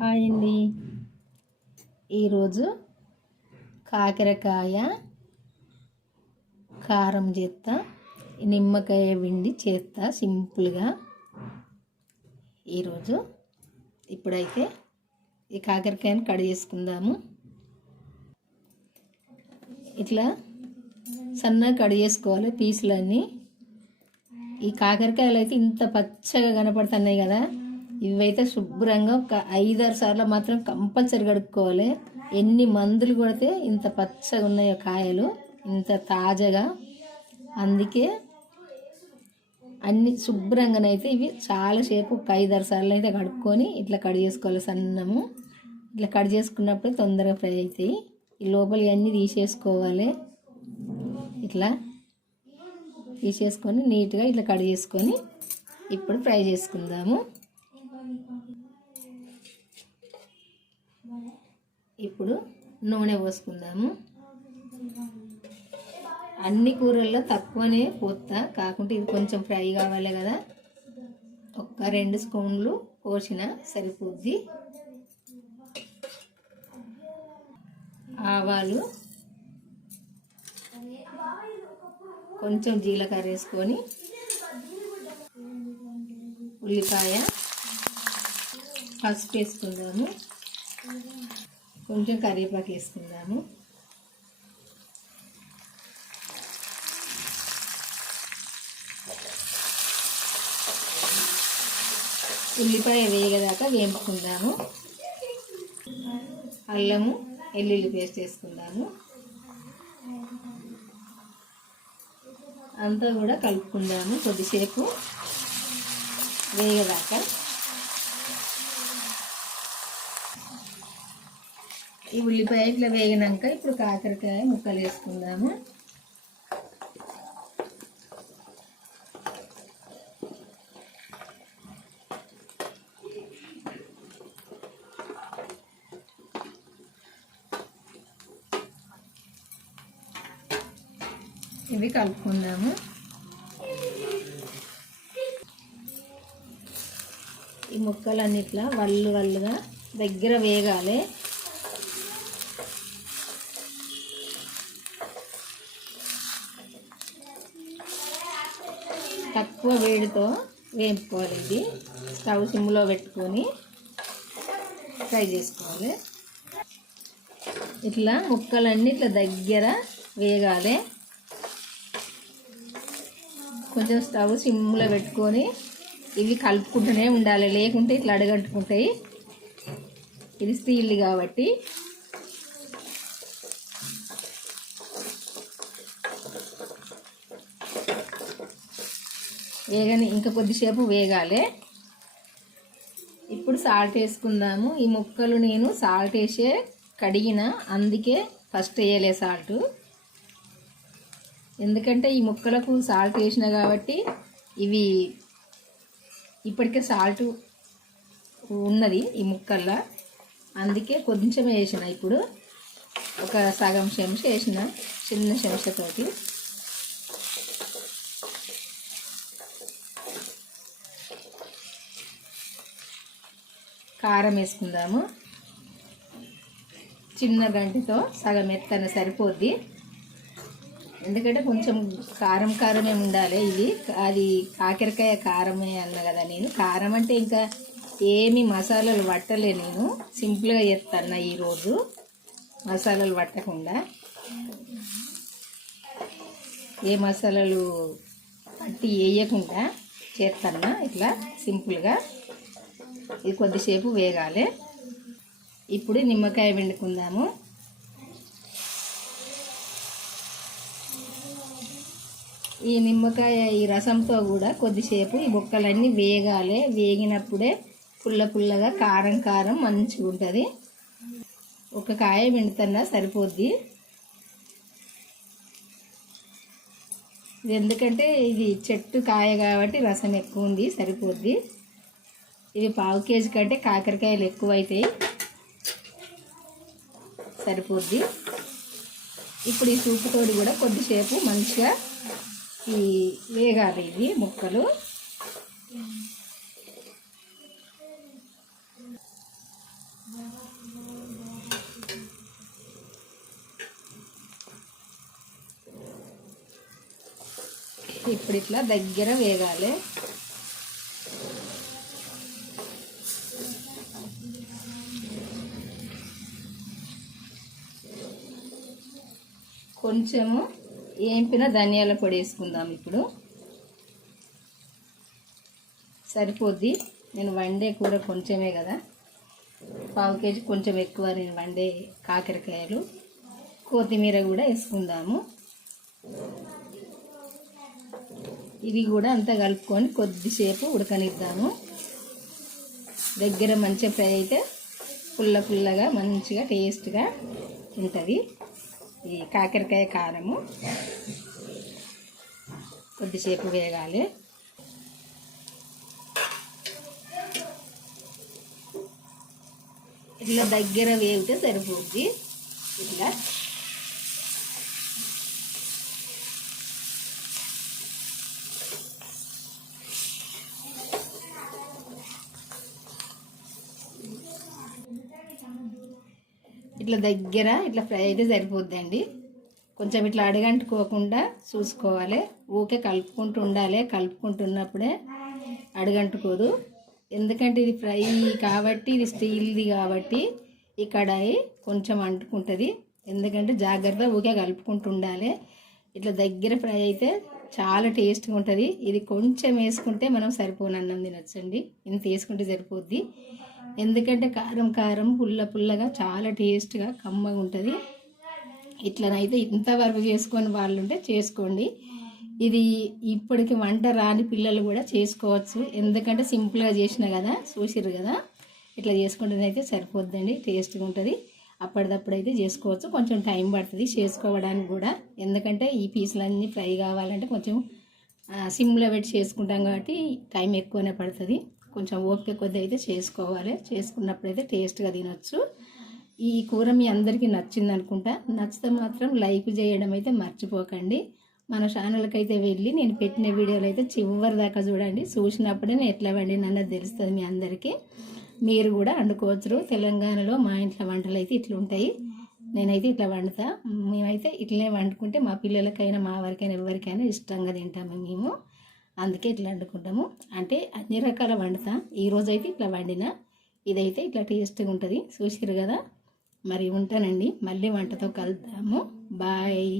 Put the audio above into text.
Hi అండి ఈరోజు కాకరకాయ కారం చేస్తా నిమ్మకాయ పిండి చేస్తా సింపుల్గా. ఈరోజు ఇప్పుడైతే ఈ కాకరకాయను కట్ చేసుకుందాము. ఇట్లా సన్నగా కట్ చేసుకోవాలి పీసులన్నీ. ఈ కాకరకాయలు అయితే ఇంత పచ్చగా కనపడుతున్నాయి కదా. ఇవైతే శుభ్రంగా ఒక ఐదారు సార్లు మాత్రం కంపల్సరీ కడుక్కోవాలి. ఎన్ని మందులు కొడితే ఇంత పచ్చగా ఉన్నాయో కాయలు ఇంత తాజాగా. అందుకే అన్ని శుభ్రంగానైతే ఇవి చాలా సేపు ఒక ఐదారు సార్లు అయితే కడుక్కొని ఇట్లా కట్ చేసుకోవాలి సన్నము. ఇట్లా కట్ చేసుకున్నప్పుడే తొందరగా ఫ్రై అవుతాయి. ఈ లోపల ఇవన్నీ తీసేసుకోవాలి. ఇట్లా తీసేసుకొని నీట్గా ఇట్లా కట్ చేసుకొని ఇప్పుడు ఫ్రై చేసుకుందాము. ఇప్పుడు నూనె పోసుకుందాము. అన్ని కూరల్లో తక్కువనే పోతా కాకుంటే ఇది కొంచెం ఫ్రై కావాలి కదా. ఒక్క రెండు స్పూన్లు పోసిన సరిపోద్ది. ఆవాలు కొంచెం జీలకర్ర వేసుకొని ఉల్లిపాయ పసుపు వేసుకుందాము. కొంచెం కరివేపాకు వేసుకుందాము. ఉల్లిపాయ వేగదాకా వేపుకుందాము. అల్లము వెల్లుల్లి పేస్ట్ వేసుకుందాము. అంతా కూడా కలుపుకుందాము కొద్దిసేపు. వేగదాకా ఈ ఉల్లిపాయ ఇట్లా వేగినాక ఇప్పుడు కాకరకాయ ముక్కలు వేసుకుందాము. ఇవి కలుపుకుందాము. ఈ ముక్కలన్నిట్లా వల్లు వల్లుగా దగ్గర వేగాలి. తక్కువ వేడితో వేపుకోవాలి ఇది. స్టవ్ సిమ్లో పెట్టుకొని ఫ్రై చేసుకోవాలి. ఇట్లా ముక్కలన్నీ ఇట్లా దగ్గర వేగాలి. కొంచెం స్టవ్ సిమ్లో పెట్టుకొని ఇవి కలుపుకుంటూనే ఉండాలి. లేకుంటే ఇట్లా అడగట్టుకుంటాయి ఇది స్టీల్ కాబట్టి. వేగని ఇంకా కొద్దిసేపు వేగాలి. ఇప్పుడు సాల్ట్ వేసుకుందాము. ఈ ముక్కలు నేను సాల్ట్ వేసే కడిగిన అందుకే ఫస్ట్ వేయలే సాల్ట్. ఎందుకంటే ఈ ముక్కలకు సాల్ట్ వేసిన కాబట్టి ఇవి ఇప్పటికే సాల్ట్ ఉన్నది ఈ ముక్కల్లో. అందుకే కొంచెం వేసిన ఇప్పుడు. ఒక సగం చెంచా వేసిన చిన్న చెంచాతోటి కారం వేసుకుందాము. చిన్న గంటితో సగం ఎత్తన సరిపోద్ది. ఎందుకంటే కొంచెం కారం కారమే ఉండాలి. ఇది అది కాకరకాయ కారమే అన్న కదా నేను. కారం అంటే ఇంకా ఏమి మసాలాలు పట్టలే నేను. సింపుల్గా చేస్తాను ఈరోజు మసాలాలు పట్టకుండా. ఏ మసాలాలు పట్టి వేయకుండా చేస్తాను ఇట్లా సింపుల్గా. ఇది కొద్దిసేపు వేగాలి. ఇప్పుడు నిమ్మకాయ వండుకుందాము ఈ నిమ్మకాయ ఈ రసంతో కూడా కొద్దిసేపు ఈ బొక్కలన్నీ వేగాలి. వేగినప్పుడే పుల్ల పుల్లగా కారం కారం మంచిగా ఉంటుంది. ఒక కాయ వెండుతున్నా సరిపోద్ది. ఇది ఎందుకంటే ఇది చెట్టు కాయ కాబట్టి రసం ఎక్కువ ఉంది సరిపోద్ది. ఇది పావు కేజీ కంటే కాకరకాయలు ఎక్కువ అవుతాయి సరిపోద్ది. ఇప్పుడు ఈ సూపుతోటి కూడా కొద్దిసేపు మంచిగా ఈ వేగాలి ఇవి ముక్కలు. ఇప్పుడు ఇట్లా దగ్గర వేగాలి. కొంచెము ఏంపిన ధనియాల పొడి వేసుకుందాం ఇప్పుడు. సరిపోద్ది. నేను వండే కూర కొంచెమే కదా. పావు కేజీ కొంచెం ఎక్కువ నేను వండే కాకరకాయలు. కొత్తిమీర కూడా వేసుకుందాము. ఇవి కూడా అంతా కలుపుకొని కొద్దిసేపు ఉడకనిద్దాము. దగ్గర మంచిగా ఫ్రై అయితే పుల్ల పుల్లగా మంచిగా టేస్ట్గా ఉంటుంది. ఈ కాకరకాయ కారము. కొద్దిసేపు వేగాలి. ఇట్లా దగ్గర వేగితే సరిపోద్ది. ఇట్లా. ఇట్లా దగ్గర ఇట్లా ఫ్రై అయితే సరిపోద్దండి. కొంచెం ఇట్లా అడగంటుకోకుండా చూసుకోవాలి. ఊకే కలుపుకుంటూ ఉండాలి. కలుపుకుంటున్నప్పుడే అడగంటుకోదు. ఎందుకంటే ఇది ఫ్రై కాబట్టి ఇది స్టీల్ది కాబట్టి ఈ కడాయి కొంచెం అంటుకుంటుంది. ఎందుకంటే జాగ్రత్తగా ఊకే కలుపుకుంటూ ఉండాలి. ఇట్లా దగ్గర ఫ్రై అయితే చాలా టేస్ట్గా ఉంటుంది. ఇది కొంచెం వేసుకుంటే మనం సరిపోని అన్నం తినొచ్చండి. ఇంత వేసుకుంటే సరిపోద్ది. ఎందుకంటే కారం కారం పుల్ల పుల్లగా చాలా టేస్ట్గా కమ్మగా ఉంటుంది. ఇట్లనైతే ఇంతవరకు చేసుకొని వాళ్ళు ఉంటే చేసుకోండి. ఇది ఇప్పటికి వంట రాని పిల్లలు కూడా చేసుకోవచ్చు. ఎందుకంటే సింపుల్గా చేసిన కదా చూసిర్రు కదా. ఇట్లా చేసుకుంటేనైతే సరిపోద్దండి టేస్ట్గా ఉంటుంది. అప్పటిదప్పుడు అయితే చేసుకోవచ్చు. కొంచెం టైం పడుతుంది చేసుకోవడానికి కూడా. ఎందుకంటే ఈ పీసులన్నీ ఫ్రై కావాలంటే కొంచెం సిమ్లో పెట్టి చేసుకుంటాం కాబట్టి టైం ఎక్కువనే పడుతుంది. కొంచెం ఓపిక కొద్ది అయితే చేసుకోవాలి. చేసుకున్నప్పుడైతే టేస్ట్గా తినొచ్చు. ఈ కూర మీ అందరికీ నచ్చింది అనుకుంటా. నచ్చితే మాత్రం లైక్ చేయడం అయితే మర్చిపోకండి. మన ఛానల్కి అయితే వెళ్ళి నేను పెట్టిన వీడియోలు అయితే చివరి దాకా చూడండి. చూసినప్పుడే నేను ఎట్లా వండినన్నది తెలుస్తుంది మీ అందరికీ. మీరు కూడా వండుకోవచ్చు. తెలంగాణలో మా ఇంట్లో వంటలు అయితే ఇట్లుంటాయి నేనైతే ఇట్లా వండుతా. మేమైతే ఇట్లనే వండుకుంటే మా పిల్లలకైనా మా వారికైనా ఎవరికైనా ఇష్టంగా తింటాము మేము. అందుకే ఇట్లా వండుకుంటాము. అంటే అన్ని రకాల వండుతా. ఈరోజు అయితే ఇట్లా వండిన. ఇదైతే ఇట్లా టేస్ట్గా ఉంటుంది. చూసిరు కదా? మరి ఉంటానండి. మళ్ళీ వంటతో కలుద్దాము. బాయ్.